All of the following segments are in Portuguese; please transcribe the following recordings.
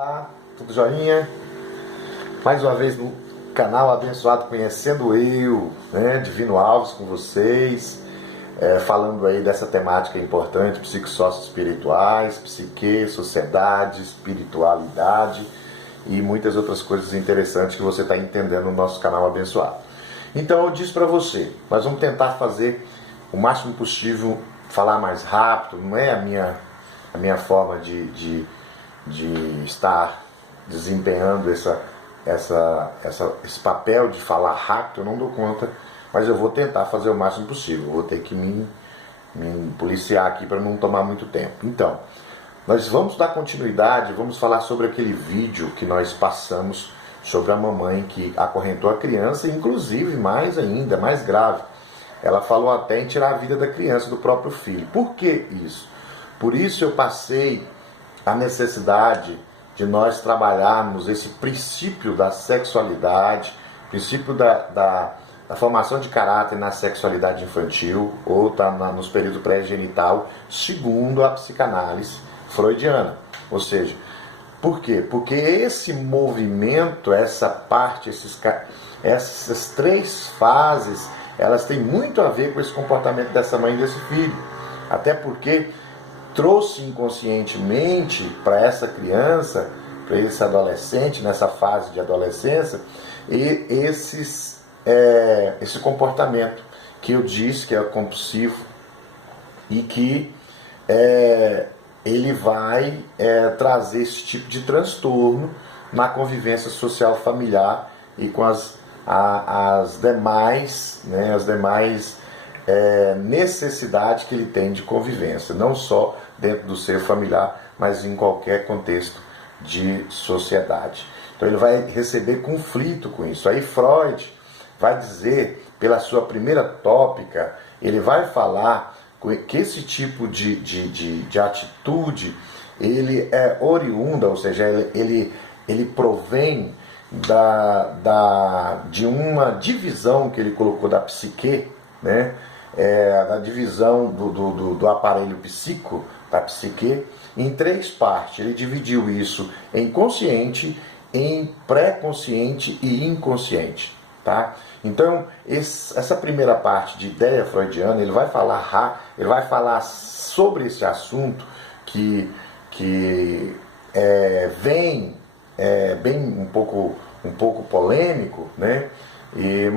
Olá, tudo joinha? Mais uma vez no canal Abençoado Conhecendo Eu, né? Divino Alves com vocês, falando aí dessa temática importante, psicossocioespirituais, psique, sociedade, espiritualidade e muitas outras coisas interessantes que você está entendendo no nosso canal Abençoado. Então eu disse para você, nós vamos tentar fazer o máximo possível, falar mais rápido, não é a minha forma de estar desempenhando esse papel de falar rápido, eu não dou conta, mas eu vou tentar fazer o máximo possível. Eu vou ter que me policiar aqui para não tomar muito tempo. Então, nós vamos dar continuidade, vamos falar sobre aquele vídeo que nós passamos sobre a mamãe que acorrentou a criança, inclusive mais ainda, mais grave. Ela falou até em tirar a vida da criança, do próprio filho. Por que isso? Por isso eu passei a necessidade de nós trabalharmos esse princípio da sexualidade, princípio da formação de caráter na sexualidade infantil ou nos períodos pré-genital, segundo a psicanálise freudiana. Ou seja, por quê? Porque esse movimento, essa parte, essas três fases, elas têm muito a ver com esse comportamento dessa mãe e desse filho. Até porque trouxe inconscientemente para essa criança, para esse adolescente, nessa fase de adolescência, esse comportamento que eu disse que é compulsivo e que ele vai trazer esse tipo de transtorno na convivência social familiar e com as demais necessidades que ele tem de convivência, não só dentro do ser familiar, mas em qualquer contexto de sociedade. Então ele vai receber conflito com isso. Aí Freud vai dizer, pela sua primeira tópica, ele vai falar que esse tipo de atitude, ele é oriunda, ou seja, ele provém de uma divisão que ele colocou da psique, né? Da divisão do aparelho psíquico, da psique, em três partes. Ele dividiu isso em consciente, em pré-consciente e inconsciente. Tá? Então, essa primeira parte de ideia freudiana, ele vai falar sobre esse assunto que vem bem um pouco polêmico, né?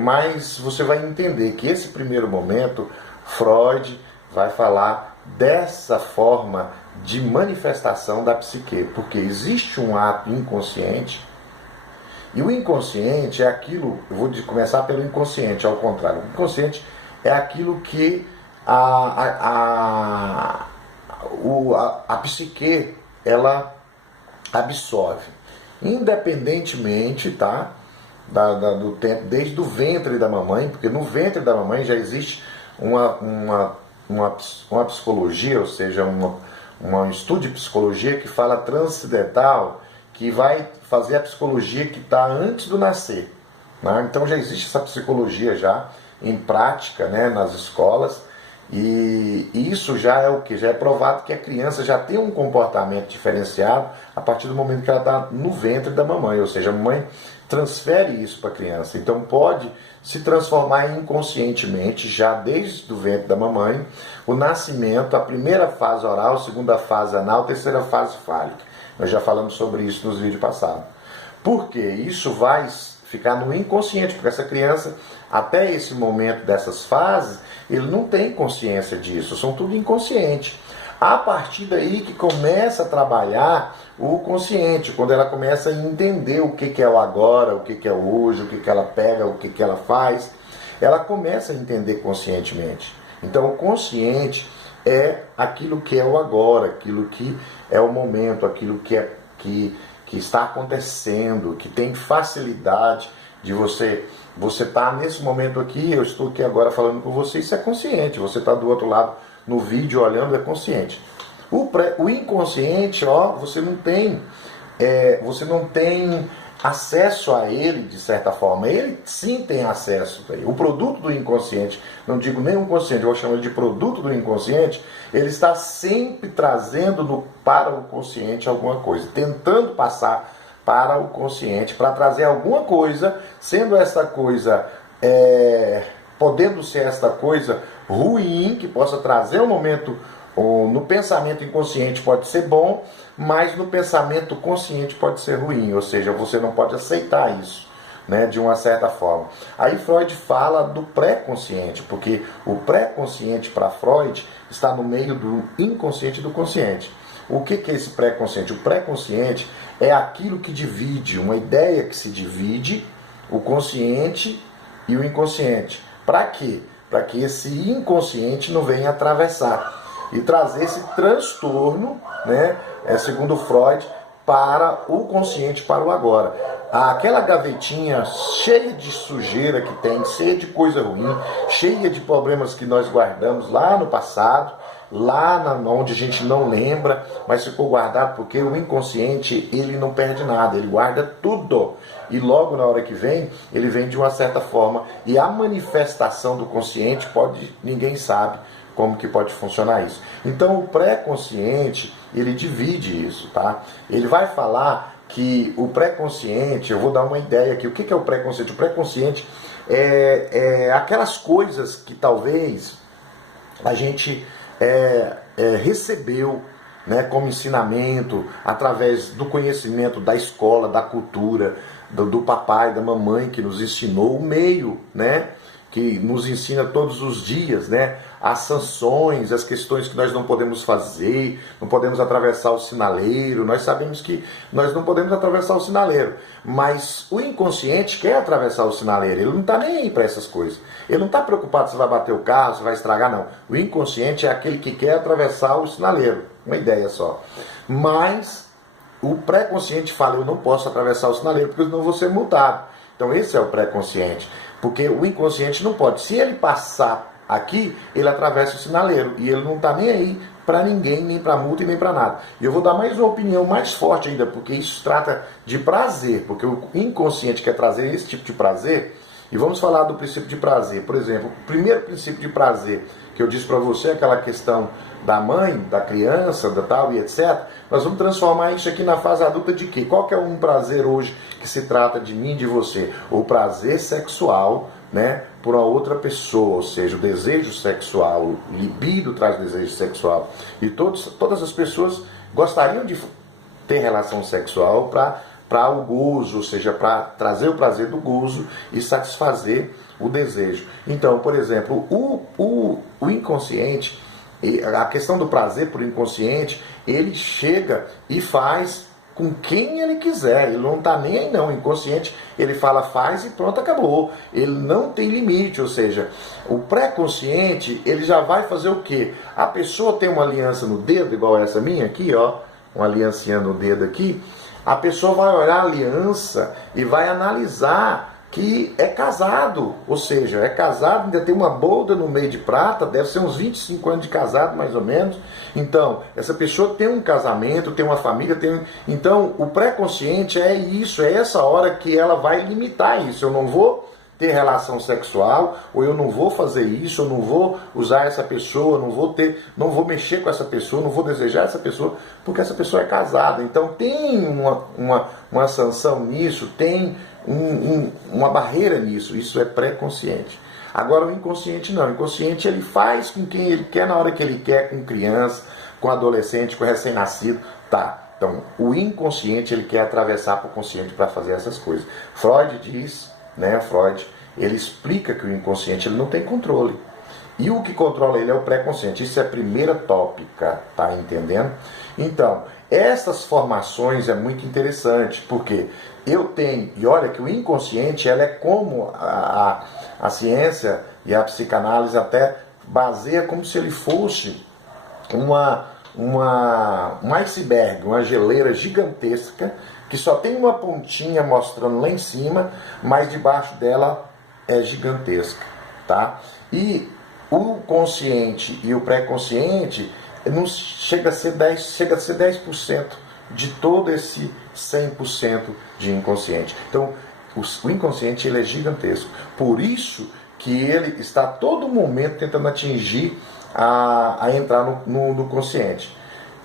Mas você vai entender que esse primeiro momento, Freud vai falar dessa forma de manifestação da psique, porque existe um ato inconsciente, e o inconsciente é aquilo, eu vou começar pelo inconsciente, ao contrário, o inconsciente é aquilo que a psique, ela absorve, independentemente, tá? Do tempo, desde o ventre da mamãe, porque no ventre da mamãe já existe uma psicologia, ou seja, um estudo de psicologia que fala transcendental, que vai fazer a psicologia que está antes do nascer. Né? Então já existe essa psicologia já em prática, né, nas escolas, e isso já é o que? Já é provado que a criança já tem um comportamento diferenciado a partir do momento que ela está no ventre da mamãe, ou seja, a mamãe transfere isso para a criança. Então pode se transformar inconscientemente, já desde o ventre da mamãe, o nascimento, a primeira fase oral, a segunda fase anal, a terceira fase fálica. Nós já falamos sobre isso nos vídeos passados. Por quê? Isso vai ficar no inconsciente, porque essa criança, até esse momento dessas fases, ele não tem consciência disso, são tudo inconsciente. A partir daí que começa a trabalhar o consciente, quando ela começa a entender o que é o agora, o que é o hoje, o que ela pega, o que ela faz, ela começa a entender conscientemente. Então o consciente é aquilo que é o agora, aquilo que é o momento, aquilo que está acontecendo, que tem facilidade de você estar nesse momento aqui, eu estou aqui agora falando com você, isso é consciente, você está do outro lado no vídeo olhando, é consciente. O inconsciente, você não tem acesso a ele, de certa forma. Ele sim tem acesso. O produto do inconsciente, não digo nem o consciente, eu vou chamar de produto do inconsciente, ele está sempre trazendo para o consciente alguma coisa, tentando passar para o consciente, para trazer alguma coisa, sendo esta coisa, podendo ser esta coisa ruim, que possa trazer um momento, ou no pensamento inconsciente pode ser bom, mas no pensamento consciente pode ser ruim, ou seja, você não pode aceitar isso, né, de uma certa forma. Aí Freud fala do pré-consciente, porque o pré-consciente para Freud está no meio do inconsciente e do consciente. O que é esse pré-consciente? O pré-consciente é aquilo que divide, uma ideia que se divide, o consciente e o inconsciente. Para quê? Para que esse inconsciente não venha atravessar e trazer esse transtorno, né, segundo Freud, para o consciente, para o agora. Aquela gavetinha cheia de sujeira que tem, cheia de coisa ruim, cheia de problemas que nós guardamos lá no passado, lá onde a gente não lembra, mas ficou guardado porque o inconsciente, ele não perde nada, ele guarda tudo. E logo na hora que vem, ele vem de uma certa forma. E a manifestação do consciente ninguém sabe como que pode funcionar isso. Então o pré-consciente, ele divide isso, tá? Ele vai falar que o pré-consciente, eu vou dar uma ideia aqui, o que é o pré-consciente? O pré-consciente é aquelas coisas que talvez a gente recebeu, né, como ensinamento, através do conhecimento da escola, da cultura, do papai, da mamãe que nos ensinou, o meio, né, que nos ensina todos os dias, né, as sanções, as questões que nós não podemos fazer, não podemos atravessar o sinaleiro. Nós sabemos que nós não podemos atravessar o sinaleiro, mas o inconsciente quer atravessar o sinaleiro, ele não está nem aí para essas coisas. Ele não está preocupado se vai bater o carro, se vai estragar, não. O inconsciente é aquele que quer atravessar o sinaleiro, uma ideia só. Mas o pré-consciente fala, eu não posso atravessar o sinaleiro porque senão eu vou ser multado. Então esse é o pré-consciente, porque o inconsciente não pode. Se ele passar aqui, ele atravessa o sinaleiro e ele não está nem aí para ninguém, nem para multa e nem para nada. E eu vou dar mais uma opinião mais forte ainda, porque isso trata de prazer, porque o inconsciente quer trazer esse tipo de prazer. E vamos falar do princípio de prazer. Por exemplo, o primeiro princípio de prazer que eu disse para você, aquela questão da mãe, da criança, da tal e etc. Nós vamos transformar isso aqui na fase adulta de quê? Qual que é um prazer hoje que se trata de mim e de você? O prazer sexual, né, por uma outra pessoa, ou seja, o desejo sexual, o libido traz desejo sexual. E todas as pessoas gostariam de ter relação sexual para o gozo, ou seja, para trazer o prazer do gozo e satisfazer o desejo. Então, por exemplo, o inconsciente, a questão do prazer por inconsciente, ele chega e faz com quem ele quiser, ele não está nem aí não. O inconsciente, ele fala, faz e pronto, acabou. Ele não tem limite, ou seja, o pré-consciente, ele já vai fazer o quê? A pessoa tem uma aliança no dedo, igual essa minha aqui, ó, uma aliancinha no dedo aqui, a pessoa vai olhar a aliança e vai analisar que é casado, ou seja, é casado, ainda tem uma bolda no meio de prata, deve ser uns 25 anos de casado, mais ou menos. Então, essa pessoa tem um casamento, tem uma família, então o pré-consciente é isso, é essa hora que ela vai limitar isso. Eu não vou ter relação sexual, ou eu não vou fazer isso, eu não vou usar essa pessoa, não vou mexer com essa pessoa, não vou desejar essa pessoa, porque essa pessoa é casada. Então tem uma sanção nisso, tem uma barreira nisso, isso é pré-consciente. Agora o inconsciente não, o inconsciente ele faz com quem ele quer, na hora que ele quer, com criança, com adolescente, com recém-nascido, tá. Então o inconsciente ele quer atravessar para o consciente para fazer essas coisas. Freud diz, né, Freud, ele explica que o inconsciente ele não tem controle. E o que controla ele é o pré-consciente. Isso é a primeira tópica, tá entendendo? Então, essas formações é muito interessante, porque eu tenho, e olha que o inconsciente, ela é como a ciência e a psicanálise até baseia como se ele fosse um iceberg, uma geleira gigantesca, que só tem uma pontinha mostrando lá em cima, mas debaixo dela é gigantesca, tá? E o consciente e o pré-consciente não chega a ser 10% de todo esse 100% de inconsciente. Então, o inconsciente ele é gigantesco. Por isso que ele está a todo momento tentando atingir a entrar no consciente.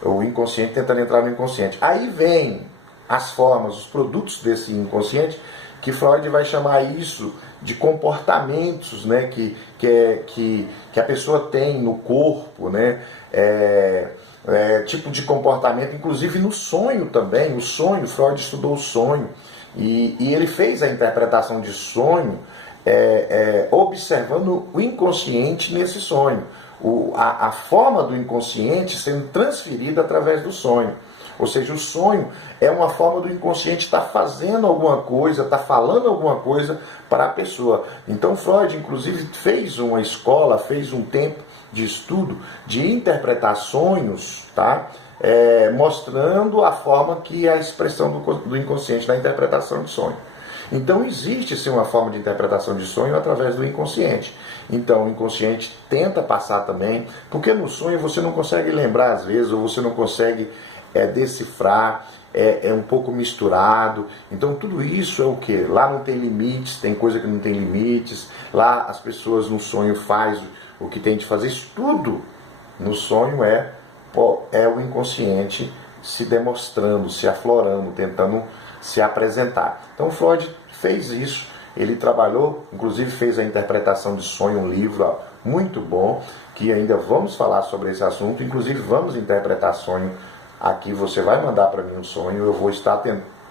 O inconsciente tentando entrar no inconsciente. Aí vem as formas, os produtos desse inconsciente, que Freud vai chamar isso de comportamentos, né, que a pessoa tem no corpo, né, tipo de comportamento, inclusive no sonho também. O sonho, Freud estudou o sonho, e ele fez a interpretação de sonho observando o inconsciente nesse sonho. A forma do inconsciente sendo transferida através do sonho. Ou seja, o sonho é uma forma do inconsciente estar fazendo alguma coisa, estar falando alguma coisa para a pessoa. Então Freud, inclusive, fez uma escola, fez um tempo de estudo de interpretar sonhos, tá? Mostrando a forma que a expressão do inconsciente na interpretação de sonho. Então existe sim uma forma de interpretação de sonho através do inconsciente. Então o inconsciente tenta passar também, porque no sonho você não consegue lembrar às vezes, ou você não consegue decifrar, é um pouco misturado. Então tudo isso é o que? Lá não tem limites, tem coisa que não tem limites. Lá as pessoas no sonho fazem o que tem de fazer. Isso tudo no sonho é o inconsciente se demonstrando, se aflorando, tentando se apresentar. Então Freud fez isso, ele trabalhou, inclusive fez a interpretação de sonho, um livro muito bom, que ainda vamos falar sobre esse assunto, inclusive vamos interpretar sonho aqui. Você vai mandar para mim um sonho, eu vou estar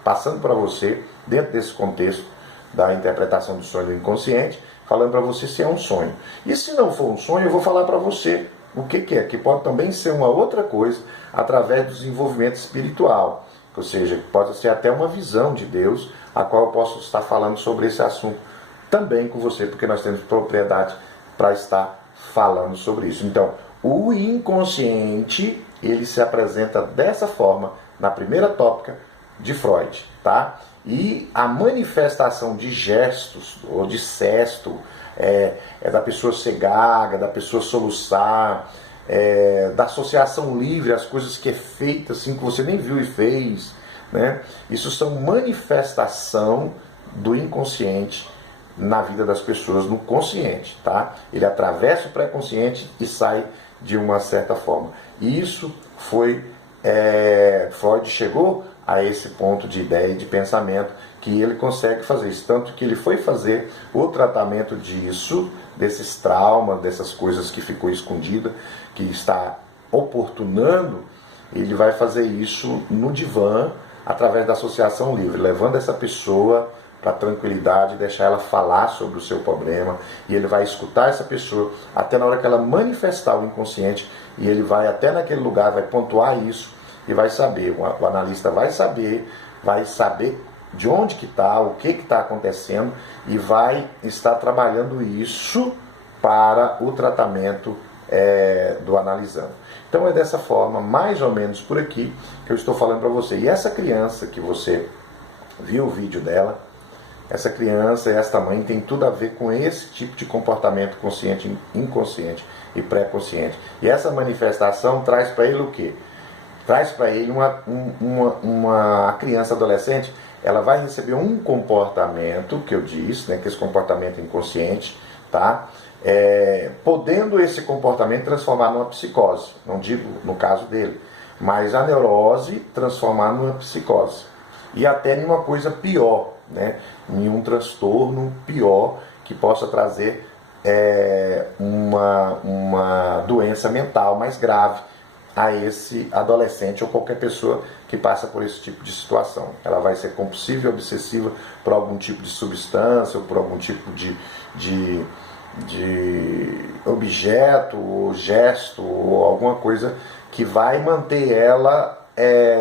passando para você, dentro desse contexto da interpretação do sonho do inconsciente, falando para você se é um sonho. E se não for um sonho, eu vou falar para você o que é, que pode também ser uma outra coisa através do desenvolvimento espiritual. Ou seja, pode ser até uma visão de Deus, a qual eu posso estar falando sobre esse assunto também com você, porque nós temos propriedade para estar falando sobre isso. Então, o inconsciente, ele se apresenta dessa forma na primeira tópica de Freud, tá? E a manifestação de gestos ou de cesto é da pessoa ser gaga, da pessoa soluçar, da associação livre, as coisas que é feita assim que você nem viu e fez, né? Isso são manifestação do inconsciente na vida das pessoas, no consciente, tá? Ele atravessa o pré-consciente e sai de uma certa forma. E isso foi Freud chegou a esse ponto de ideia e de pensamento que ele consegue fazer isso, tanto que ele foi fazer o tratamento disso, desses traumas, dessas coisas que ficou escondida, que está oportunando. Ele vai fazer isso no divã, através da associação livre, levando essa pessoa para tranquilidade, deixar ela falar sobre o seu problema, e ele vai escutar essa pessoa até na hora que ela manifestar o inconsciente, e ele vai até naquele lugar, vai pontuar isso e vai saber, o analista vai saber de onde que está, o que está acontecendo, e vai estar trabalhando isso para o tratamento do analisando. Então é dessa forma, mais ou menos por aqui, que eu estou falando para você. E essa criança que você viu o vídeo dela, essa criança, esta mãe, tem tudo a ver com esse tipo de comportamento consciente, inconsciente e pré-consciente. E essa manifestação traz para ele o quê? Traz para ele uma criança adolescente, ela vai receber um comportamento, que eu disse, né, que esse comportamento inconsciente, tá? Podendo esse comportamento transformar numa psicose, não digo no caso dele, mas a neurose transformar numa psicose. E até em uma coisa pior, né? Em um transtorno pior que possa trazer uma doença mental mais grave a esse adolescente ou qualquer pessoa que passa por esse tipo de situação. Ela vai ser compulsiva e obsessiva por algum tipo de substância ou por algum tipo de objeto ou gesto ou alguma coisa que vai manter ela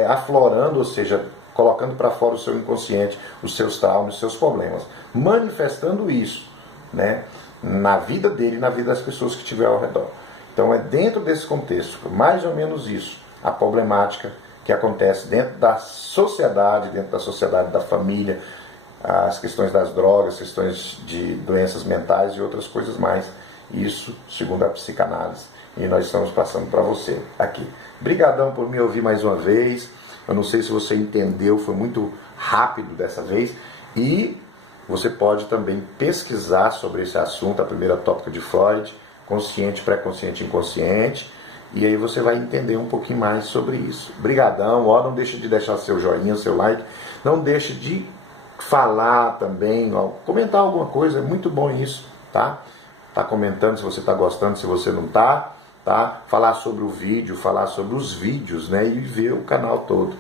aflorando, ou seja, colocando para fora o seu inconsciente, os seus traumas, os seus problemas, manifestando isso, né, na vida dele e na vida das pessoas que estiver ao redor. Então é dentro desse contexto, mais ou menos isso, a problemática que acontece dentro da sociedade da família, as questões das drogas, questões de doenças mentais e outras coisas mais. Isso, segundo a psicanálise. E nós estamos passando para você aqui. Brigadão por me ouvir mais uma vez. Eu não sei se você entendeu, foi muito rápido dessa vez. E você pode também pesquisar sobre esse assunto, a primeira tópica de Freud, consciente, pré-consciente, inconsciente. E aí você vai entender um pouquinho mais sobre isso. Brigadão, ó, não deixe de deixar seu joinha, seu like. Não deixe de falar também, ó, comentar alguma coisa, é muito bom isso, tá? Tá comentando se você tá gostando, se você não tá, tá? Falar sobre o vídeo, falar sobre os vídeos, né? E ver o canal todo.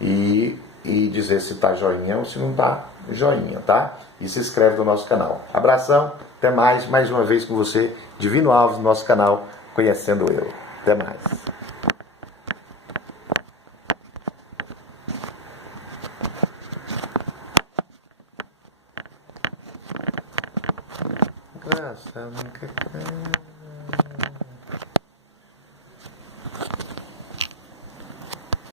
E dizer se tá joinha ou se não tá joinha, tá? E se inscreve no nosso canal. Abração, até mais uma vez com você, Divino Alves, no nosso canal, Conhecendo Eu. Até mais. Graça, nunca